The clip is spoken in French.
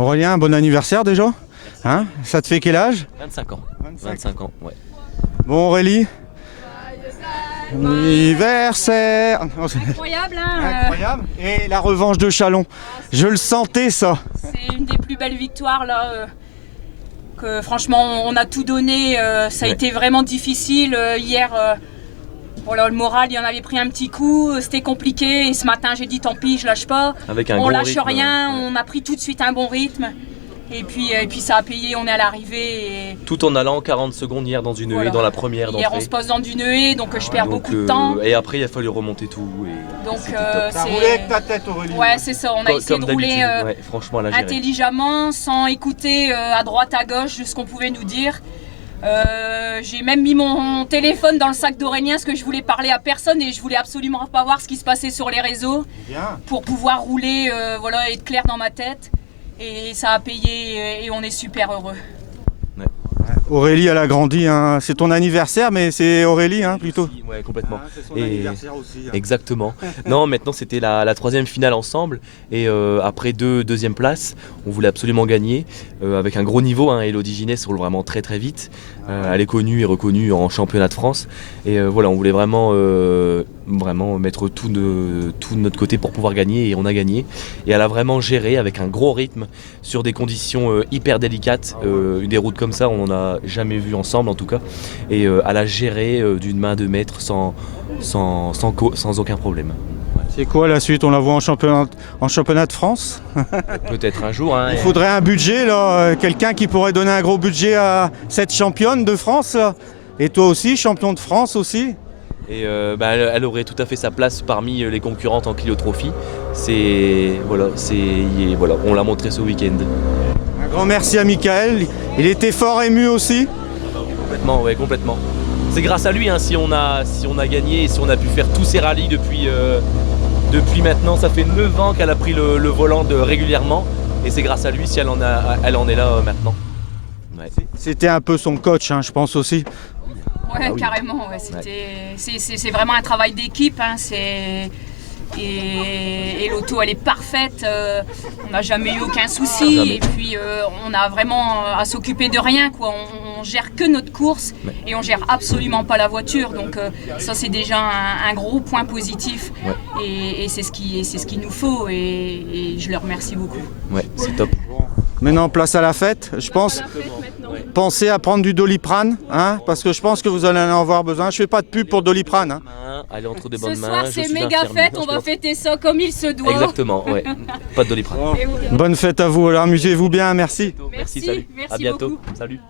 Aurélien, bon anniversaire déjà. Hein, ça te fait quel âge? 25 ans. 25 ans, ouais. Bon Aurélie, anniversaire. Incroyable, hein. Incroyable. Et la revanche de Châlons. Je le sentais ça. C'est une des plus belles victoires là. Que franchement, on a tout donné. Ça a été vraiment difficile hier. Voilà, le moral, il en avait pris un petit coup. C'était compliqué. Et ce matin, j'ai dit tant pis, je lâche pas. On lâche rien. On a pris tout de suite un bon rythme. Et puis ça a payé, on est à l'arrivée. Tout en allant 40 secondes hier dans une haie, dans la première d'entrée. Hier on se pose dans une haie, donc je perds beaucoup de temps. Et après il a fallu remonter tout. Donc t'as roulé avec ta tête Aurélie. Ouais c'est ça, on a essayé de rouler franchement, intelligemment, sans écouter à droite à gauche ce qu'on pouvait nous dire. J'ai même mis mon téléphone dans le sac d'Aurélien parce que je voulais parler à personne et je voulais absolument pas voir ce qui se passait sur les réseaux. Pour pouvoir rouler, voilà, être clair dans ma tête. Et ça a payé et on est super heureux. Ouais. Aurélie, elle a grandi, hein. C'est ton anniversaire, mais c'est Aurélie hein, plutôt. Ouais, complètement. C'est son anniversaire aussi. Hein. Exactement. Non, maintenant c'était la troisième finale ensemble. Et après deuxième place, on voulait absolument gagner. Avec un gros niveau, hein. Elodie Ginès roule vraiment très très vite. Elle est connue et reconnue en championnat de France. Et voilà, on voulait vraiment mettre tout de notre côté pour pouvoir gagner. Et on a gagné. Et elle a vraiment géré avec un gros rythme sur des conditions hyper délicates. Des routes comme ça, on n'en a jamais vu ensemble en tout cas. Et elle a géré d'une main de maître sans aucun problème. C'est quoi la suite? On la voit en championnat de France? Peut-être un jour. Hein, Il faudrait un budget, là, quelqu'un qui pourrait donner un gros budget à cette championne de France. Là. Et toi aussi, champion de France aussi. Et elle aurait tout à fait sa place parmi les concurrentes en Clio Trophy. Voilà, on l'a montré ce week-end. Un grand merci à Michael. Il était fort ému aussi. Complètement, ouais, complètement. C'est grâce à lui hein, si on a gagné et si on a pu faire tous ces rallyes depuis maintenant. Ça fait 9 ans qu'elle a pris le volant régulièrement. Et c'est grâce à lui si elle en est là maintenant. Ouais. C'était un peu son coach, hein, je pense aussi. Ouais, carrément. Ouais, c'est vraiment un travail d'équipe. Hein, et l'auto, elle est parfaite. On n'a jamais eu aucun souci. Jamais. Et puis, on a vraiment à s'occuper de rien. Quoi. On gère que notre course et on gère absolument pas la voiture. Donc, ça, c'est déjà un gros point positif. Ouais. Et c'est ce qu'il nous faut. Et je le remercie beaucoup. Ouais, c'est top. Maintenant, place à la fête, je pense. Pensez à prendre du Doliprane, hein, parce que je pense que vous allez en avoir besoin. Je fais pas de pub pour Doliprane. Hein. Allez entre des bonnes Ce mains. soir, c'est méga fête, on va fêter ça comme il se doit. Exactement, ouais. Pas de Doliprane. Bonne fête à vous, alors amusez-vous bien, merci. Merci, salut. Merci à bientôt. beaucoup. Salut.